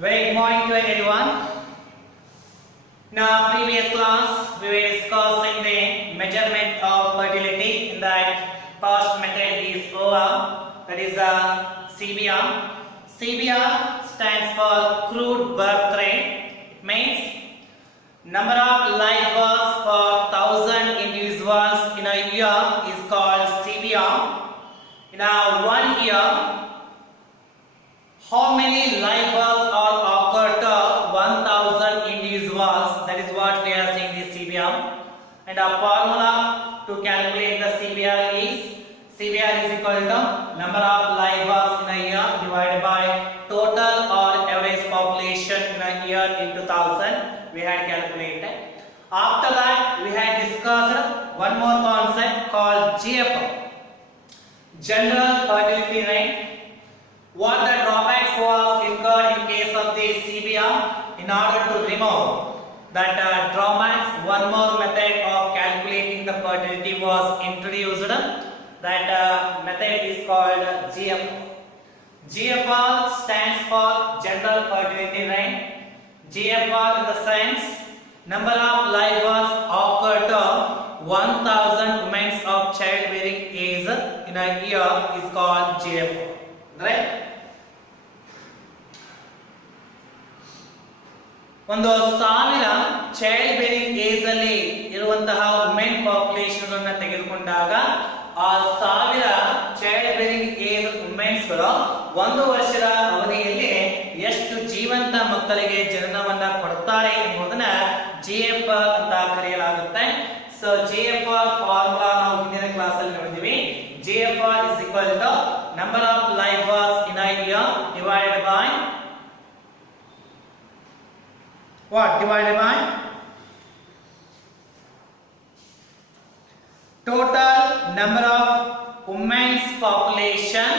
Very good morning to everyone. In our previous class, we were discussing the measurement of fertility. In that, first method is OR, that is CBR. CBR stands for crude birth rate. It means number of live births per 1,000 individuals in a year is called CBR. In a 1 year, how many live births are occurred to 1,000 individuals? That is what we are saying the CBR. And our formula to calculate the CBR is equal to number of live births in a year divided by total or average population in a year into 1,000. We had calculated. After that, we had discussed one more concept called GFR, general fertility rate. What the drawbacks was incurred in case of the CBR. In order to remove that drawbacks, one more method of calculating the fertility was introduced. That method is called GFR. GFR stands for general fertility rate. GFR in the sense number of live births occurred to 1,000 women of childbearing age in a year is called GFR. Right? ಒಂದು 1000 child bearing age ಅಲ್ಲಿ ಇರುವಂತಹ women population ಅನ್ನು ತೆಗೆದುಕೊಂಡಾಗ ಆ 1000 child bearing age women's ಗಳು 1 ವರ್ಷದ ಅವಧಿಯಲ್ಲಿ ಎಷ್ಟು ಜೀವಂತ ಮಕ್ಕಳಿಗೆ ಜನನವನ್ನ ಕೊಡ್ತಾರೆ ಎಂಬುದನ್ನ ಜಿಎಫ್ಆರ್ ಅಂತ ಕರೆಯಲಾಗುತ್ತೆ. ಸೊ ಜಿಎಫ್ಆರ್ ಫಾರ್ಮುಲಾ ನಾವು ಹಿಂದಿನ ಕ್ಲಾಸ್ ಅಲ್ಲಿ ನೋಡಿದ್ವಿ. GFR is equal to number of live births in a year divided by what? Divided by total number of women's population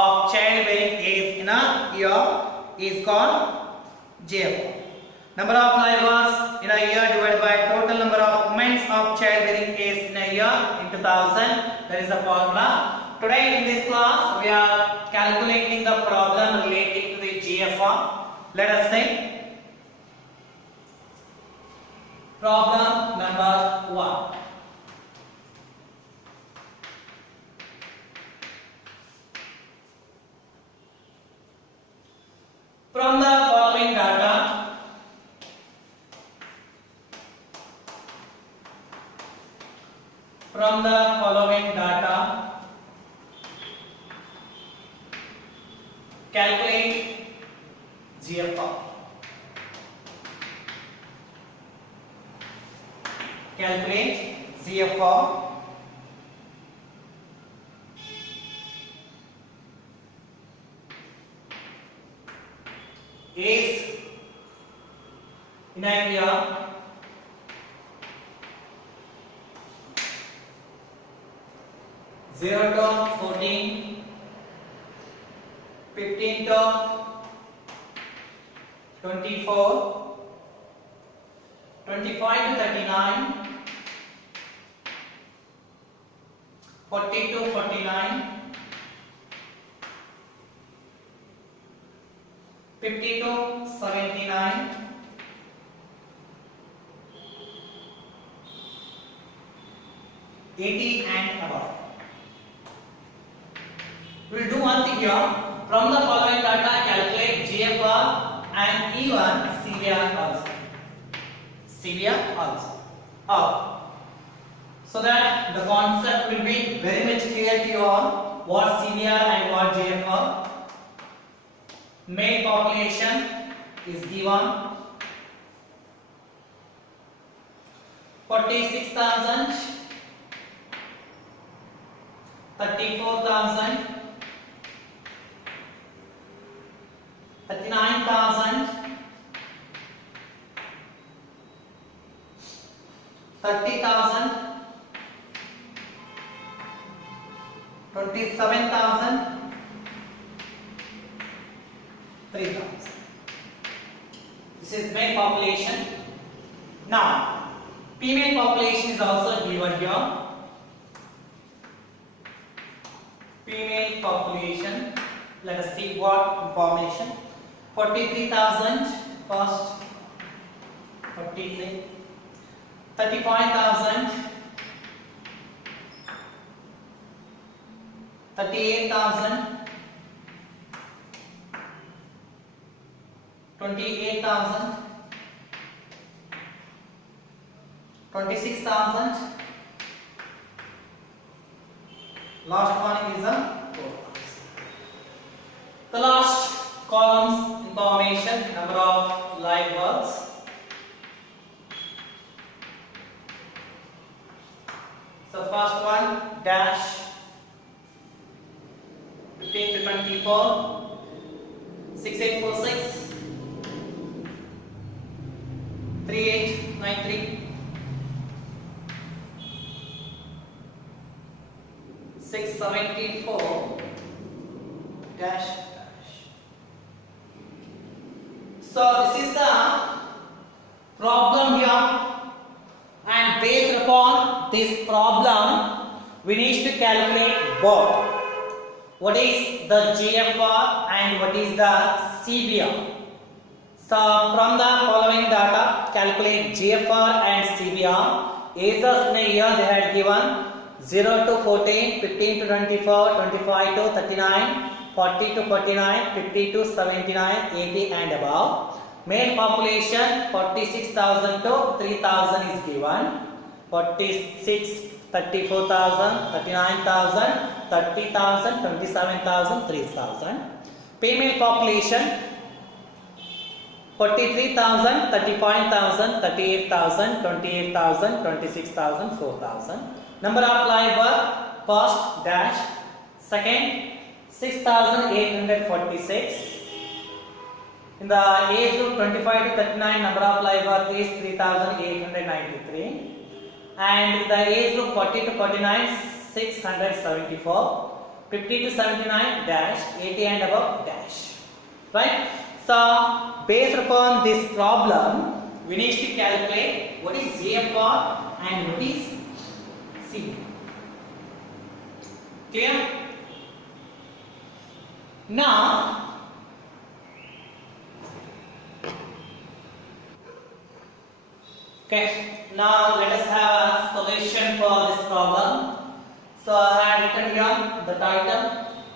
of childbearing age in a year is called GFR. Number of live births in a year divided by total number of women's of childbearing age in a year into 1,000. That is the formula. Today in this class we are calculating the problem relating to the GFR. Let us say problem number 1. From the following data, calculate GFR. Calculate GFR. Is in a year 0 to 14, 15 to 24, 25 to 39, 40 to 49, 50 to 79, 80 and above. We will do one thing here. From the following data, calculate GFR and even CBR also. CBR also. How? So that the concept will be very much clear to you all. What CBR and what GFR. Male population is given 46,000, 34,000, 39,000, 30,000, 27,000, 3,000. This is male population. Now, female population is also given here. Female population. Let us see what information. 43,000 first, 43, 35,000, 38,000, 28,000, 26,000. Last one is a 4,000. The last columns information, number of live births. So first one dash 15 to 24, 6846, 3893, 674 dash dash. So this is the problem here, and based upon this problem we need to calculate both what is the GFR and what is the CBR. So from the following data calculate GFR and CBR. Ages in a year they had given 0 to 14, 15 to 24, 25 to 39, 40 to 49, 50 to 79, 80 and above. Male population 46,000 to 3,000 is given. 46, 34,000, 39,000, 30,000, 27,000, 3,000. Female population 43,000, 35,000, 38,000, 28,000, 26,000, 4,000. Number of live birth first dash, second 6,846. In the age group 25 to 39, number of live birth is 3,893. And in the age group 40 to 49, 674. 50 to 79 dash, 80 and above dash. Right? So based upon this problem, we need to calculate what is GFR and what is CBR. Clear? Now okay, now let us have a solution for this problem. So I have written here the title,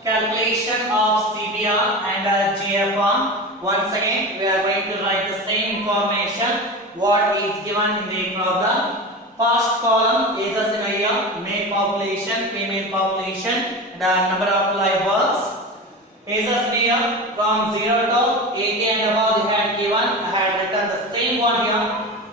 calculation of CBR and GFR. Once again we are going to write the same information what is given in the problem. First column ages in a year, male population, female population, the number of live births. Ages in a year from 0 to 80 and above they had given. I had written the same one here.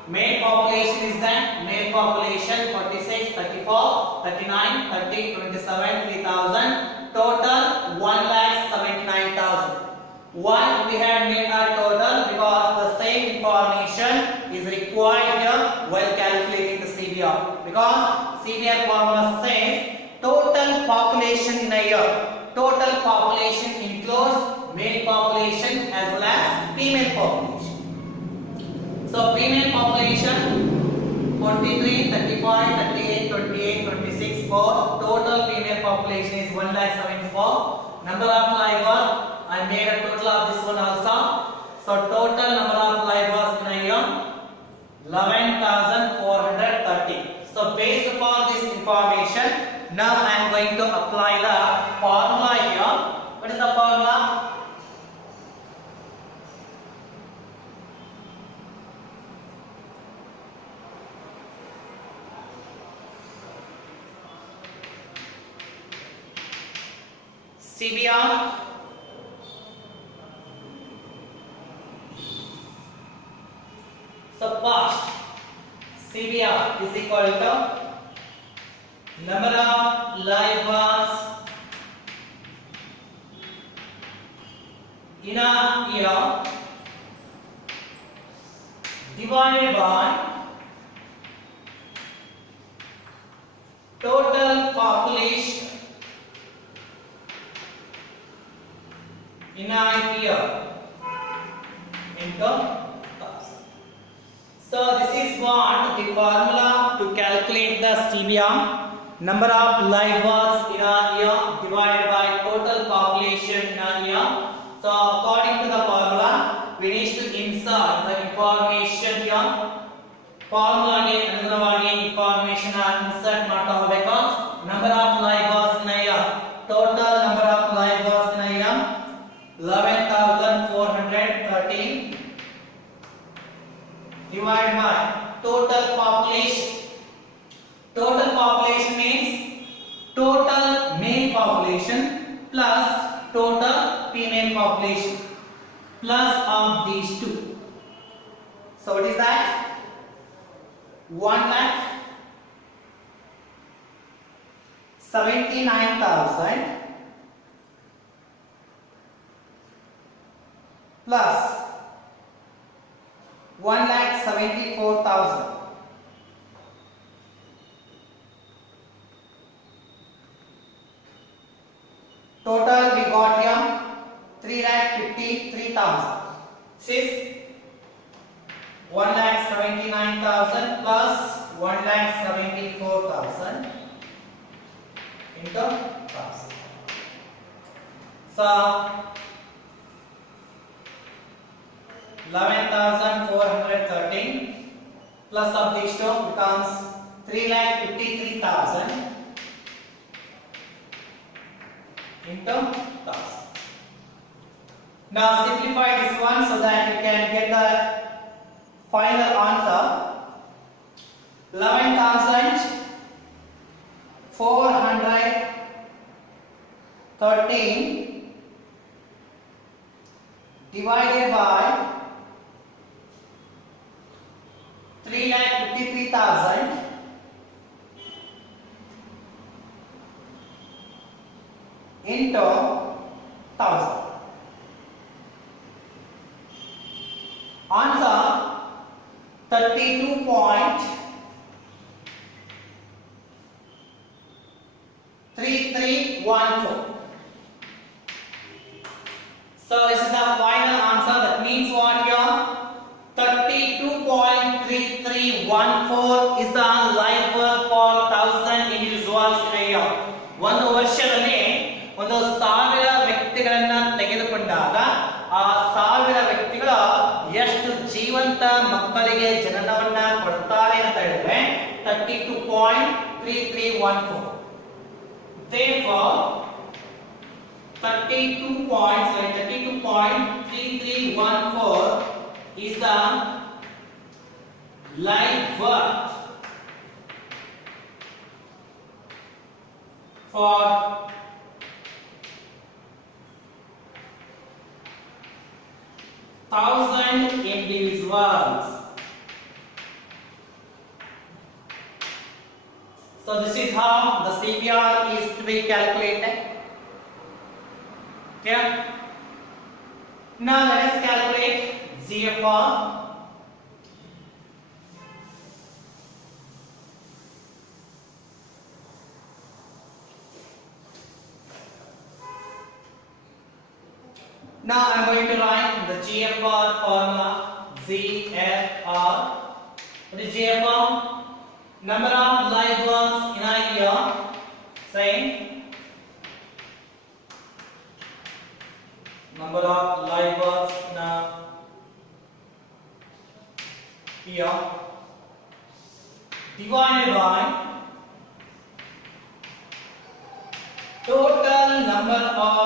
Male population is that male population 46, 34, 39, 30, 27, 3,000. Total 1,79,000. Why we had made a total? Because the same information is required here while calculating the CBR. Because CBR formula says total population in a year. Total population includes male population as well as female population. So female population 43, 35, 38, 28, 26, 4. Total female population is 1,74,000. Number of live births, I made a total of this one also. So total number of live births in a year 11,430. So based upon this information, now I am going to apply the formula here. What is the formula? CBR so first CBR is equal to number of live births in a year divided by total population in a year into 1000. So this is what the formula to calculate the CBR, number of live births in a year divided by total population in a year. So according to the formula, ಫಾರ್ಮುಲಾಗೆ ಅನುಗುಣವಾಗಿ information insert ಮಾಡ್ತಾ ಹೋಗಬೇಕು. Number of live bars in a year, total number of live bars in a year 11,413 divided by total population. Total population means total male population plus total female population plus of these two. So what is that? 1,79,000 plus 1,74,000. Total we got here 3,53,000. This is 1,79,000 plus 1,74,000 into 1,000. So 11,413 plus of these two becomes 3,53,000 into 1,000. Now simplify this one so that you can get the final answer. 11,413 divided by 3,53,000 into 1,000. Answer 32.3314. So this is the final answer. That means what here? 32.3314 is the live work for 1,000 individuals in a year. ಒಂದು ವರ್ಷದಲ್ಲಿ 1,000 ವ್ಯಕ್ತಿಗಳನ್ನ ತೆಗೆದುಕೊಂಡಾಗ ಆ 1,000 ವ್ಯಕ್ತಿಗಳು ಎಷ್ಟು ಜೀವಂತ ಮಕ್ಕಳಿಗೆ ಜನನವನ್ನ ಕೊಡ್ತಾರೆ ಅಂತ ಹೇಳಿದ್ರೆ 32.3314. Therefore 32.3314 is the live work for 1,000 individuals. So this is how the CPR is to be calculated. Okay. Now let us calculate GFR. Now I am going to write the GFR formula. GFR. What is GFR? Number of live ones in a year. Same. Number of live ones in a year divided by total number of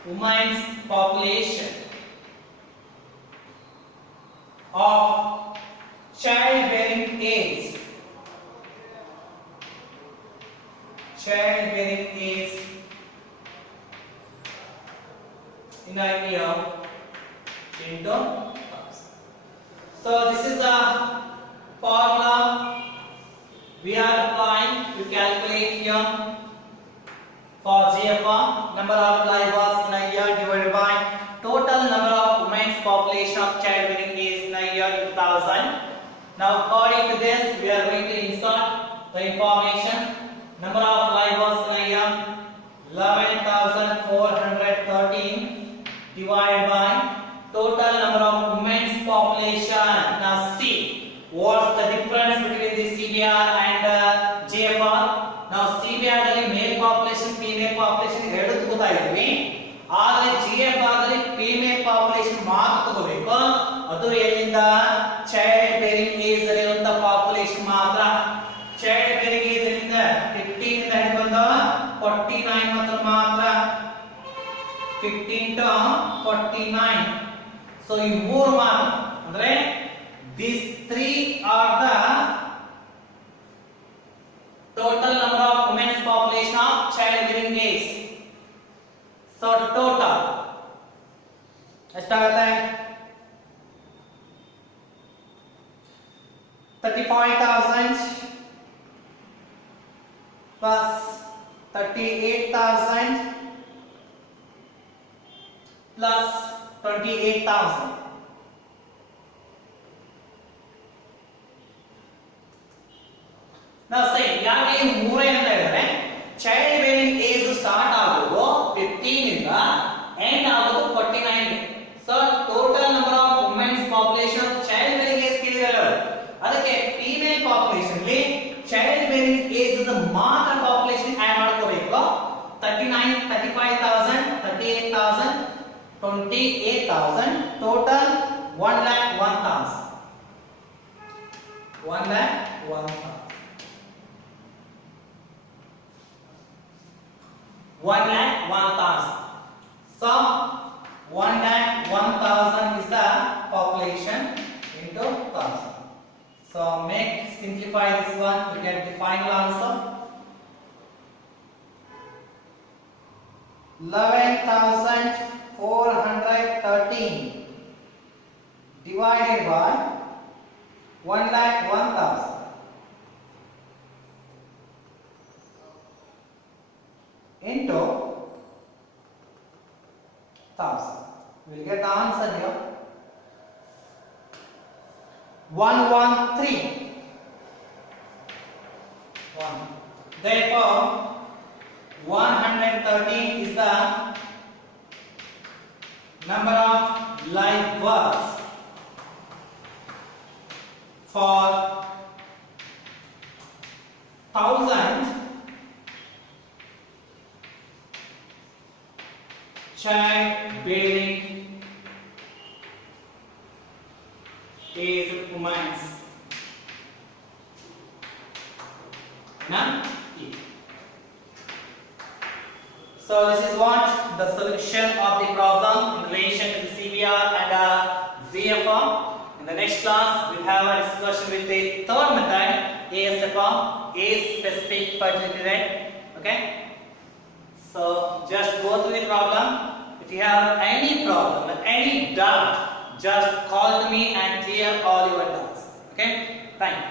women's population of childbearing age in a year into 1,000. So this is the formula we are applying to calculate here for GFR, number of live births in a year divided by total number of women's population of childbearing age in a year in 1,000. Now according to this we are going to insert the information. Number of live births in a year 11,413 divided by total number of women's population. Now see what's the difference between the CBR and GFR. Now CBR ದಲ್ಲಿ ಮೇಲ್ population female population ಎರಡು ತಗೋತಾ ಇದೀವಿ. ಆದರೆ GF ಆದರೆ female population ಮಾತ್ರ ತಗೋಬೇಕು. ಅದು ಎಲ್ಲಿಂದ ಚೈಲ್ಡ್ ಬೇರಿಂಗ್ ಏಜ್ ಇರುವಂತ ಪಾಪ್ಯುಲೇಷನ್ ಮಾತ್ರ. ಚೈಲ್ಡ್ ಬೇರಿಂಗ್ ಏಜ್ ಎಲ್ಲಿಂದ 15 ಇಂದ ಹಿಡಿದು 49 ಮಾತ್ರ 15 to 49. ಸೊ ಈ ಮೂರು ಮಾತ್ರ ಅಂದ್ರೆ these three are the total number of women's population of childbearing age. So total ಎಷ್ಟಾಗುತ್ತೆ 35,000 plus 38,000 plus 28,000. Now say ಯಾಕೆ ಈ ಮೂರೇ ಅಂತ ಹೇಳಿದ್ರೆ ಚೈಲ್ಡ್ ಬೇರಿಂಗ್ ಏಜ್ ಸ್ಟಾರ್ಟ್ ಆಗೋದು 15 ಇಂದ ಎಂಡ್ ಆಗೋದು 49 ಗೆ. So total number of womens population child bearing age ಕೇಳಿದಲ್ಲ, ಅದಕ್ಕೆ ಫೀಮೇಲ್ ಪಾಪ್ಯುಲೇಷನ್ ಅಲ್ಲಿ ಚೈಲ್ಡ್ ಬೇರಿಂಗ್ ಏಜ್ ಮಾತ್ರ ಪಾಪ್ಯುಲೇಷನ್ ಆಡ್ ಮಾಡ್ಕೋಬೇಕು. 39, 35,000, 38,000, 28,000, total 1,01,000. 1,01,000. 1,01,000. So 1,01,000 is the population into 1000. So simplify this one to get the final answer. 11,413 divided by 1,01,000 into 1000. We'll get the answer here. 113. Therefore 113 is the number of live births for 1000 child-bearing aged women. So this is what the solution of the problem in relation to the CBR and ZFR. In the next class, we'll have a discussion with the third method, ASFR, age specific fertility rate. Okay. So just go through the problem. If you have any problem, any doubt, just call to me and clear all your doubts. Okay. Thank you.